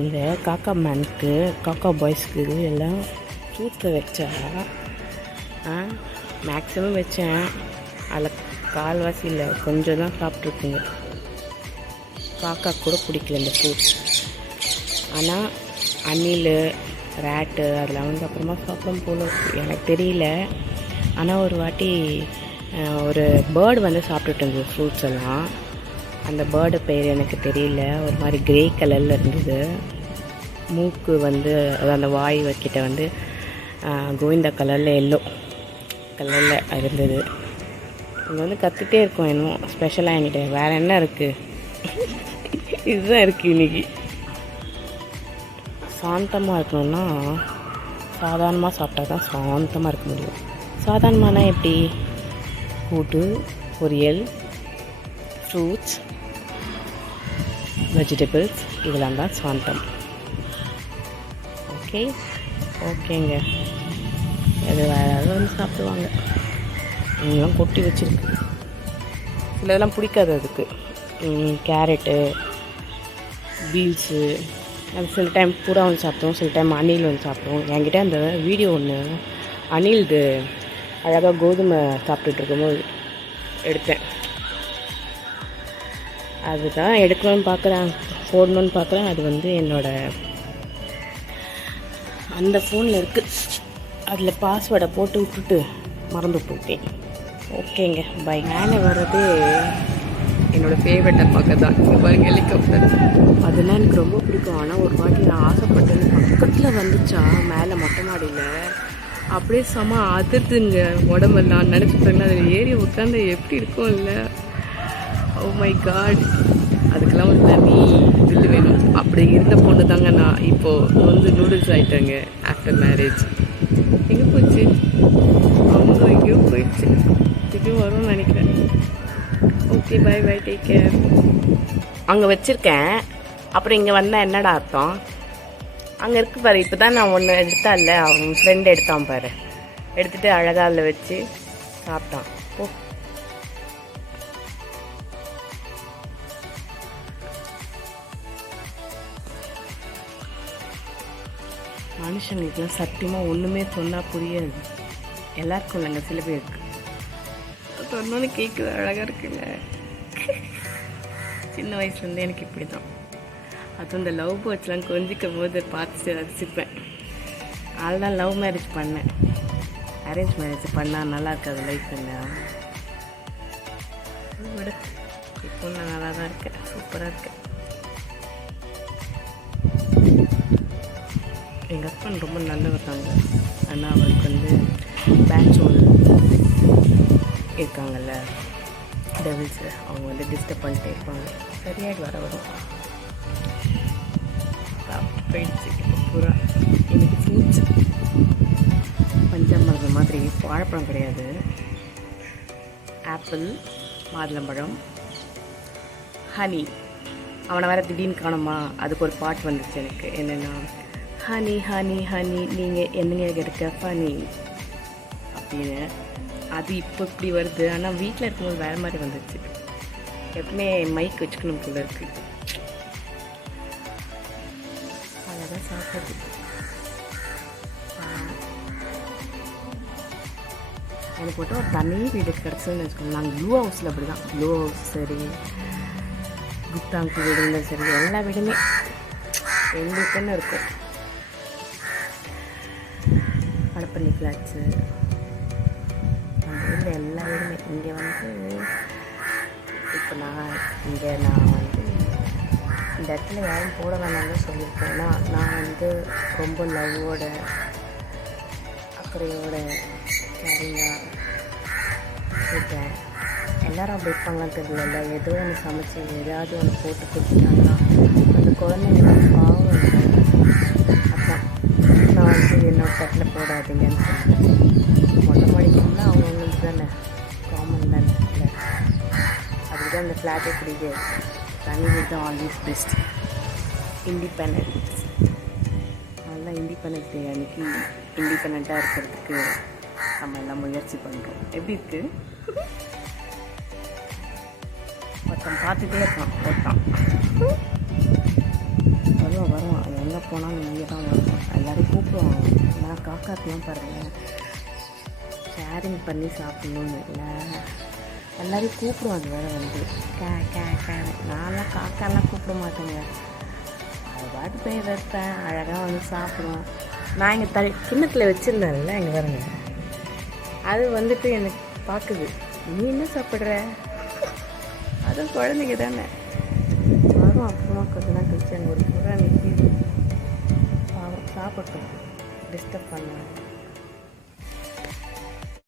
இங்கே காக்கா மேனுக்கு காக்கா பாய்ஸ்க்கு எல்லாம் ஃப்ரூட்ஸை வச்சா மேக்ஸிமம் வச்சேன். அதில் கால்வாசி இல்லை, கொஞ்சம் தான் சாப்பிட்ருக்குங்க. காக்கா கூட பிடிக்கல இந்த ஃப்ரூட்ஸ். ஆனால் அணில், ரேட்டு அதெல்லாம் வந்து அப்புறமா சாப்பிடும் போல இருக்குது, எனக்கு தெரியல. ஆனால் ஒரு வாட்டி ஒரு பேர்டு வந்து சாப்பிட்டுட்டு இருந்தது ஃப்ரூட்ஸ் எல்லாம். அந்த பேர்டு பேர் எனக்கு தெரியல. ஒரு மாதிரி கிரே கலரில் இருந்தது. மூக்கு வந்து அந்த வாய் கிட்ட வந்து கோவிந்தா கலரில் எல்லோ கலரில் இருந்தது. இங்கே வந்து கற்றுட்டே இருக்கும் என்னமோ ஸ்பெஷலாக என்கிட்ட. வேறு என்ன இருக்குது? இதுதான் இருக்குது இன்றைக்கி. சாந்தமாக இருக்கணும்னா சாதாரணமாக சாப்பிட்டா தான் சாந்தமாக இருக்க முடியும். சாதாரணமானா எப்படி? கூட்டு, பொரியல், ஃப்ரூட்ஸ், வெஜிடபிள்ஸ், இதெல்லாம் தான் சாந்தம். ஓகேங்க. அது வேறு வந்து சாப்பிடுவாங்க. இங்கெல்லாம் கொட்டி வச்சுருக்கு. சிலதெல்லாம் பிடிக்காது அதுக்கு. கேரட்டு, பீன்ஸு, அது சில டைம் பூரா வந்து சாப்பிடுவோம், சில டைம் அணில் வந்து சாப்பிடுவோம். என்கிட்ட அந்த வீடியோ ஒன்று அணில்து அழகாக கோதுமை சாப்பிட்டுட்டு இருக்கும்போது எடுத்தேன். அதுதான் எடுக்கணும்னு பார்க்குறேன், போடணுன்னு பார்க்குறேன். அது வந்து என்னோடய அந்த ஃபோனில் இருக்குது. அதில் பாஸ்வேர்டை போட்டு விட்டுட்டு மறந்து விட்டுட்டேன். ஓகேங்க, பை. மேலே வர்றது என்னோடய ஃபேவரட்டை பார்க்க தான். இங்கே பாருங்கள், ஹெலிகாப்டர். அதெல்லாம் எனக்கு ரொம்ப பிடிக்கும். ஆனால் ஒரு வாட்டி நான் ஆசைப்பட்டேன்னு பக்கத்தில் வந்துச்சா மேலே மொட்டை மாடியில், அப்படியே செம அதிர்த்துங்க உடம்பெல்லாம். நினச்சிட்டாங்களா அதில் ஏறி உட்காந்து எப்படி இருக்கும் இல்லை? ஓ மை காட், அதுக்கெல்லாம் ஒரு தனி தில்லு வேணும். அப்படி இருந்த பொண்ணு தாங்க நான். இப்போது வந்து நூடுல்ஸ் ஆகிட்டாங்க ஆஃப்டர் மேரேஜ். எங்கே போச்சு? அவங்க எங்கேயோ போயிடுச்சு. திருப்பியும் வரும்னு நினைக்கிறேன். Okay, bye bye, take care. அங்கே வச்சுருக்கேன். அப்புறம் இங்கே வந்தால் என்னடா அர்த்தம்? அங்கே இருக்கு பாரு. இப்போ தான் நான் ஒன்று எடுத்தா இல்லை, அவன் ஃப்ரெண்டு எடுத்தான் பாரு. எடுத்துகிட்டு அழகாக அதில் வச்சு சாப்பிட்டான். ஓ, மனுஷங்களுக்குலாம் சத்தியமாக ஒன்றுமே சொன்னால் புரியாது. எல்லாருக்கும் இல்லைங்க, சில பேருக்கு சொன்னோன்னு கேட்குது. அழகாக இருக்குல்ல? சின்ன வயசுலேருந்தே எனக்கு இப்படி தான். அதுவும் இந்த லவ் பேர்ட்ஸ்லாம் கொஞ்சிக்கும் போது பார்த்து ரசிப்பேன். அதெல்லாம் லவ் மேரேஜ் பண்ணேன். அரேஞ்ச் மேரேஜ் பண்ணால் நல்லா இருக்காது லைஃப். இல்லை விட, இப்போ நான் நல்லா தான் இருக்கேன், சூப்பராக இருக்கேன். எங்கள் ஹஸ்பண்ட் ரொம்ப நல்லவர் தாங்க. ஆனால் அவருக்கு வந்து பேட்ச் ஒன்று இருக்காங்கல்ல, டெவில்ஸு, அவங்க வந்து டிஸ்டர்ப் பண்ணிட்டே இருப்பாங்க. சரியாகி வரும். போயிடுச்சு பூரா. எனக்கு ஃப்ரூட்ஸ் பஞ்சாமிரதம் மாதிரி வாழைப்பழம் கிடையாது, ஆப்பிள், மாதுளம்பழம், ஹனி. அவனை வேறு திடீர்னு காணுமா, அதுக்கு ஒரு பாட்டு வந்துச்சு எனக்கு. என்னென்னா, ஹனி ஹனி ஹனி நீங்கள் என்னங்க கிடைக்க ஃபனி அப்படின்னு. அது இப்போ இப்படி வருது. ஆனால் வீட்டில் இருக்கும்போது வேறு மாதிரி வந்துச்சு. எப்பவுமே மைக் வச்சுக்கணும் போல இருக்குது. அதான் சாப்பிட்றது. எனக்கு மட்டும் ஒரு தனி வீடு கிடச்சதுன்னு வச்சுக்கோங்க. நாங்கள் ப்ளூ ஹவுஸில் அப்படி தான். ப்ளூ ஹவுஸ் சரி, குப்தாங்கு வீடுங்க சரி, எல்லா வீடுமே எங்களுக்குன்னு இருக்கும். படப்பள்ளி ஃப்ளாட்ஸு, அந்த வீட்டில் எல்லா வீடுமே. இங்கே வந்து இப்போ நான் வந்து இந்த இடத்துல யாரும் போட வேணாம்னு சொல்லியிருக்கேன். ஏன்னா நான் வந்து ரொம்ப லவ்வோட, அக்கறையோட, கேரிங்காக இருக்கேன். எல்லோரும் அப்படி இருப்பாங்களான்னு தெரியல. ஏதோ ஒன்று சமைச்சு ஏதாவது ஒன்று போட்டு கொடுத்துட்டாங்கன்னா அந்த குழந்தைங்க பாவம் இல்லை. அதான் நான் வந்து என்னோட தட்டில் போடாதீங்கன்னு சொன்னேன். மொட்டை மாடிக்கணும்னா அவங்களுக்கு தானே, காமன் தானே. இல்லை, அதுதான் அந்த ஃப்ளாட்டே பிடிக்குது. தனி வீடு தான் ஆல்வேஸ் பெஸ்ட். இண்டிபெண்டன்ஸ். அதெல்லாம் இண்டிபெண்டன்ஸ் டே அன்றைக்கி இண்டிபெண்ட்டாக இருக்கிறதுக்கு நம்ம எல்லாம் முயற்சி பண்ணுறோம். எப்படி இருக்குது? ஒருத்தன் பார்த்துட்டே இருக்கான். வருவான் வருவான். போனாலும் இங்கே தான் வரும். எல்லோரும் கூப்பிடுவாங்க. நான் காக்காக்கெலாம் பாருங்கள் ஷேரிங் பண்ணி சாப்பிட்ணுன்னு இல்லை, எல்லோரும் கூப்பிடுவோம். அது வேறு வந்து கே நான்லாம் காக்காலாம் கூப்பிட மாட்டேங்க. அது பாட்டு போய் வைப்பேன், அழகாக வந்து சாப்பிடுவோம். நான் இங்கே கிண்ணத்தில் வச்சுருந்தேன்ல இங்கே பாருங்க, அது வந்துட்டு எனக்கு பார்க்குது, நீ என்ன சாப்பிட்ற, அதுவும் குழந்தைங்க தானே வரும். அப்புறமா கொஞ்ச நாள் கழிச்சு அங்கே ஒரு புறா நிற்கிது, சாப்பிட்டோம், டிஸ்டர்ப் பண்ணுவேன்.